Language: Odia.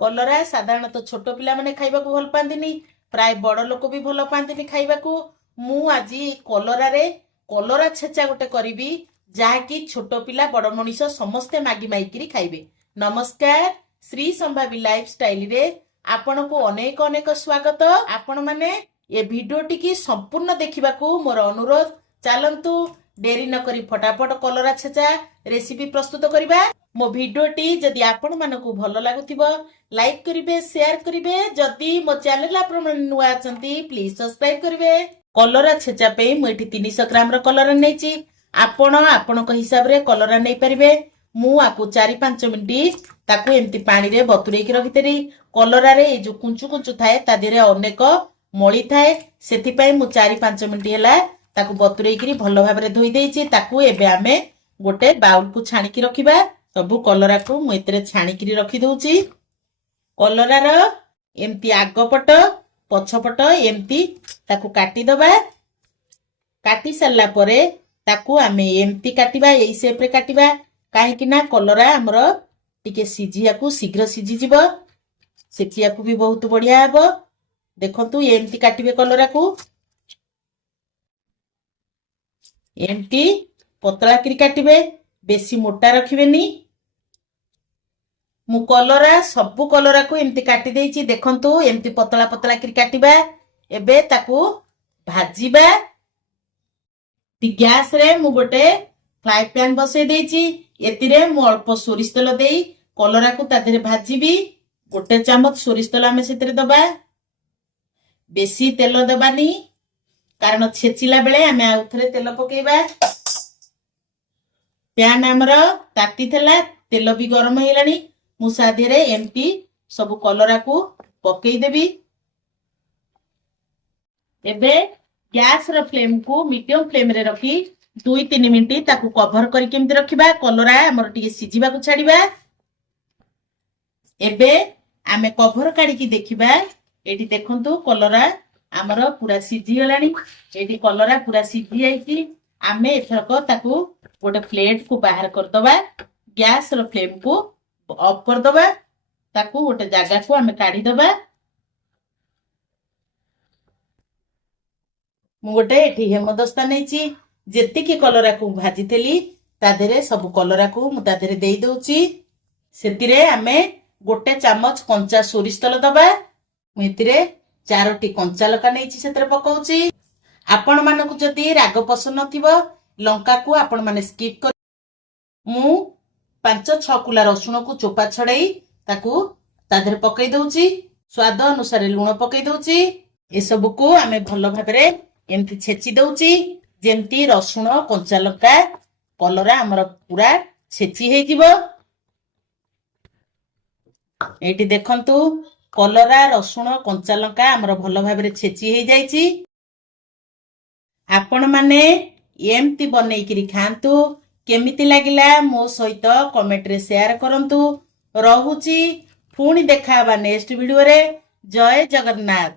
କଲରା ସାଧାରଣତଃ ଛୋଟ ପିଲାମାନେ ଖାଇବାକୁ ଭଲ ପାଆନ୍ତିନି, ପ୍ରାୟ ବଡ଼ ଲୋକ ବି ଭଲ ପାଆନ୍ତିନି ଖାଇବାକୁ। ମୁଁ ଆଜି କଲରାରେ କଲରା ଛେଚା ଗୋଟେ କରିବି, ଯାହାକି ଛୋଟ ପିଲା ବଡ଼ ମଣିଷ ସମସ୍ତେ ମାଗି ମାଗିକିରି ଖାଇବେ। ନମସ୍କାର, ଶ୍ରୀ ସମ୍ଭାବୀ ଲାଇଫ ଷ୍ଟାଇଲରେ ଆପଣଙ୍କୁ ଅନେକ ଅନେକ ସ୍ୱାଗତ। ଆପଣମାନେ ଏ ଭିଡିଓଟିକି ସମ୍ପୂର୍ଣ୍ଣ ଦେଖିବାକୁ ମୋର ଅନୁରୋଧ। ଚାଲନ୍ତୁ ଡେରି ନ କରି ଫଟାଫଟ କଲରା ଛେଚା ରେସିପି ପ୍ରସ୍ତୁତ କରିବା। ମୋ ଭିଡିଓଟି ଯଦି ଆପଣମାନଙ୍କୁ ଭଲ ଲାଗୁଥିବ ଲାଇକ୍ କରିବେ, ସେୟାର କରିବେ। ଯଦି ମୋ ଚ୍ୟାନେଲ ଆପଣମାନେ ନୂଆ ଅଛନ୍ତି ପ୍ଲିଜ ସବସ୍କ୍ରାଇବ କରିବେ। କଲରା ଛେଚା ପାଇଁ ମୁଁ ଏଠି 300 ଗ୍ରାମର କଲରା ନେଇଛି। ଆପଣ ଆପଣଙ୍କ ହିସାବରେ କଲରା ନେଇପାରିବେ। ମୁଁ ଆକୁ 4-5 ମିନିଟ୍ ତାକୁ ଏମିତି ପାଣିରେ ବତୁରେଇକି ରଖିଥିଲି। କଲରାରେ ଏଇ ଯୋଉ କୁଞ୍ଚୁ କୁଞ୍ଚୁ ଥାଏ ତା ଦେହରେ ଅନେକ ମଳି ଥାଏ, ସେଥିପାଇଁ ମୁଁ 4-5 ମିନିଟ୍ ହେଲା ତାକୁ ବତୁରେଇକିରି ଭଲ ଭାବରେ ଧୋଇ ଦେଇଛି। ତାକୁ ଏବେ ଆମେ ଗୋଟେ ବାଉଲକୁ ଛାଣିକି ରଖିବା। ସବୁ କଲରାକୁ ମୁଁ ଏଥିରେ ଛାଣିକିରି ରଖି ଦଉଛି। କଲରାର ଏମିତି ଆଗ ପଟ ପଛପଟ ଏମିତି ତାକୁ କାଟିଦବା। କାଟି ସାରିଲା ପରେ ତାକୁ ଆମେ ଏମିତି କାଟିବା, ଏଇ ସେପରେ କାଟିବା, କାହିଁକି ନା କଲରା ଆମର ଟିକେ ସିଝିବାକୁ ଶୀଘ୍ର ସିଝିଯିବ, ସେକିବାକୁ ବି ବହୁତ ବଢିଆ ହବ। ଦେଖନ୍ତୁ ଏମିତି କାଟିବେ କଲରାକୁ, ଏମିତି ପତଳା କରି କାଟିବେ, ବେଶୀ ମୋଟା ରଖିବେନି। ମୁଁ କଲରା ସବୁ କଲରାକୁ ଏମିତି କାଟି ଦେଇଛି। ଦେଖନ୍ତୁ ଏମିତି ପତଳା ପତଳା କରି କାଟିବା। ଏବେ ତାକୁ ଭାଜିବା। ଗ୍ୟାସରେ ମୁଁ ଗୋଟେ ଫ୍ରାଏ ପ୍ୟାନ୍ ବସେଇ ଦେଇଛି। ଏଥିରେ ମୁଁ ଅଳ୍ପ ସୋରିଷ ତେଲ ଦେଇ କଲରାକୁ ତା ଦେହରେ ଭାଜିବି। 1 ଚାମଚ ସୋରିଷ ତେଲ ଆମେ ସେଥିରେ ଦବା। ବେଶୀ ତେଲ ଦେବାନି, କାରଣ ଛେଚିଲା ବେଳେ ଆମେ ଆଉ ଥରେ ତେଲ ପକେଇବା। ପ୍ୟାନ୍ ଆମର ତାତିଥିଲା, ତେଲ ବି ଗରମ ହେଇଗଲାଣି। ମୁଁ ତା ଦେହରେ ଏମିତି ସବୁ କଲରାକୁ ପକେଇଦେବି। ଏବେ ଗ୍ୟାସର ଫ୍ଲେମକୁ ମିଡିୟମ ଫ୍ଲେମରେ ରଖି 2-3 ମିନିଟ୍ ତାକୁ କଭର କରିକି ଏମିତି ରଖିବା। କଲରା ଆମର ଟିକେ ସିଝିବାକୁ ଛାଡିବା। ଏବେ ଆମେ କଭର କାଢିକି ଦେଖିବା। ଏଠି ଦେଖନ୍ତୁ କଲରା ଆମର ପୁରା ସିଝିଗଲାଣି। ଏଠି କଲରା ପୁରା ସିଝି ଯାଇଛି। ଆମେ ଏଥରକ ତାକୁ ଗୋଟେ ପ୍ଲେଟକୁ ବାହାର କରିଦବା। ଗ୍ୟାସର ଫ୍ଲେମକୁ ଅଫ୍ କରିଦବା। ତାକୁ ଗୋଟେ ଜାଗାକୁ ଆମେ କାଢିଦବା। ମୁଁ ଗୋଟେ ଏଠି ହେମଦସ୍ତା ନେଇଛି। ଯେତିକି କଲରାକୁ ଭାଜିଥିଲି ତା ଦେହରେ ସବୁ କଲରାକୁ ମୁଁ ତା ଦେହରେ ଦେଇ ଦଉଛି। ସେଥିରେ ଆମେ 1 ଚାମଚ କଞ୍ଚା ସୋରିଷ ତେଲ ଦବା। ମୁଁ ଏଥିରେ 4ଟି କଞ୍ଚା ଲଙ୍କା ନେଇଛି, ସେଥିରେ ପକଉଛି। ଆପଣ ମାନଙ୍କୁ ଯଦି ରାଗ ପସନ୍ଦ ନଥିବ ଲଙ୍କାକୁ ଆପଣ ମାନେ ସ୍କିପ୍ କରି, ମୁଁ 5-6 କୁଲା ରସୁଣକୁ ଚୋପା ଛଡେଇ ତାକୁ ତା ଦେହରେ ପକେଇ ଦଉଛି। ସ୍ୱାଦ ଅନୁସାରେ ଲୁଣ ପକେଇ ଦଉଛି। ଏସବୁକୁ ଆମେ ଭଲ ଭାବରେ ଏମିତି ଛେଚି ଦଉଛି, ଯେମିତି ରସୁଣ କଞ୍ଚା ଲଙ୍କା କଲରା ଆମର ପୁରା ଛେଚି ହେଇଯିବ। ଏଇଠି ଦେଖନ୍ତୁ କଲରା ରସୁଣ କଞ୍ଚା ଲଙ୍କା ଆମର ଭଲ ଭାବରେ ଛେଚି ହେଇଯାଇଛି। ଆପଣ ମାନେ ଏମିତି ବନେଇକିରି ଖାଆନ୍ତୁ। କେମିତି ଲାଗିଲା ମୋ ସହିତ କମେଣ୍ଟରେ ସେୟାର କରନ୍ତୁ। ରହୁଛି, ପୁଣି ଦେଖା ହବା ନେକ୍ସଟ ଭିଡିଓରେ। ଜୟ ଜଗନ୍ନାଥ।